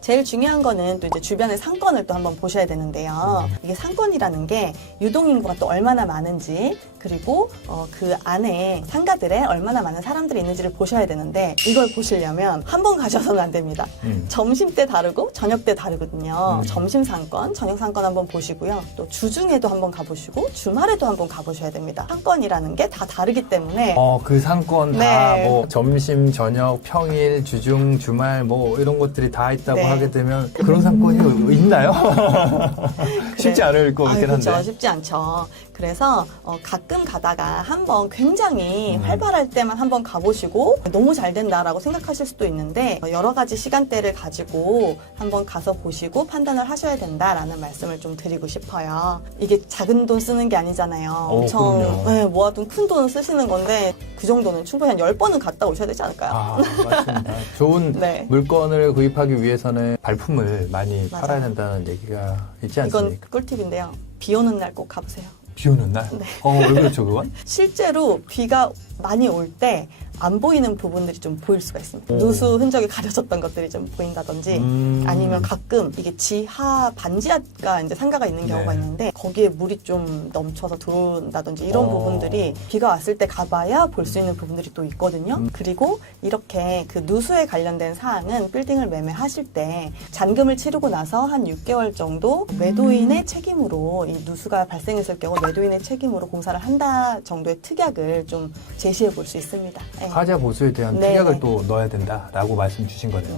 제일 중요한 거는 또 이제 주변의 상권을 또 한번 보셔야 되는데요. 이게 상권이라는 게 유동 인구가 또 얼마나 많은지 그리고 어, 그 안에 상가들에 얼마나 많은 사람들이 있는지를 보셔야 되는데 이걸 보시려면 한 번 가셔서는 안 됩니다. 음. 점심 때 다르고 저녁 때 다르거든요. 음. 점심 상권, 저녁 상권 한번 보시고요. 또 주중에도 한번 가보시고 주말에도 한번 가보셔야 됩니다. 상권이라는 게 다 다르기 때문에 어, 그 상권 다 네. 뭐 점심, 저녁, 평일, 주중, 주말 뭐 이런 것들이 다 있다고 네. 하게 되면 그런 상권이 있나요? 쉽지 않을 것 같긴 그렇죠. 한데. 쉽지 않죠. 그래서 어, 가끔 가다가 한번 굉장히 음. 활발할 때만 한번 가보시고 너무 잘 된다라고 생각하실 수도 있는데 어, 여러 가지 시간대를 가지고 한번 가서 보시고 판단을 하셔야 된다라는 말씀을 좀 드리고 싶어요. 이게 작은 돈 쓰는 게 아니잖아요. 어, 엄청 그럼요. 네, 모아둔 큰 돈 쓰시는 건데 그 정도는 충분히 한 10번은 갔다 오셔야 되지 않을까요? 아, 맞습니다. 좋은 네. 물건을 구입하기 위해서는 발품을 많이 맞아요. 팔아야 된다는 얘기가 있지 이건 않습니까? 꿀팁인데요. 비 오는 날 꼭 가보세요. 비 오는 날? 네. 어, 왜 그렇죠, 그건? 실제로 비가 많이 올 때 안 보이는 부분들이 좀 보일 수가 있습니다. 오. 누수 흔적이 가려졌던 것들이 좀 보인다든지 음. 아니면 가끔 이게 지하 반지하가 이제 상가가 있는 경우가 네. 있는데 거기에 물이 좀 넘쳐서 들어온다든지 이런 어. 부분들이 비가 왔을 때 가봐야 볼 수 있는 부분들이 또 있거든요. 음. 그리고 이렇게 그 누수에 관련된 사항은 빌딩을 매매하실 때 잔금을 치르고 나서 한 6개월 정도 매도인의 책임으로 이 누수가 발생했을 경우 매도인의 책임으로 공사를 한다 정도의 특약을 좀 제시해 볼 수 있습니다. 네. 하자 보수에 대한 네, 특약을 네. 또 넣어야 된다라고 말씀 주신 거네요.